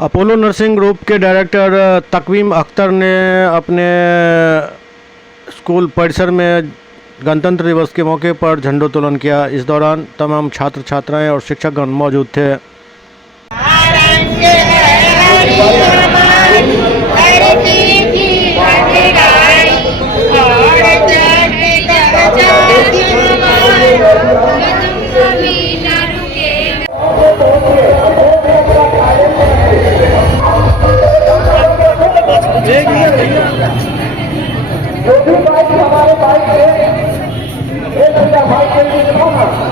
Apollo nursing group के director Taqweem Akhtar ने अपने स्कूल परिसर में गणतंत्र दिवस के मौके पर झंडोत्तोलन किया। इस दौरान तमाम छात्र छात्राएं और शिक्षकगण मौजूद थे। जो भी बाइक हमारे बाइक है, एक भाई के लिए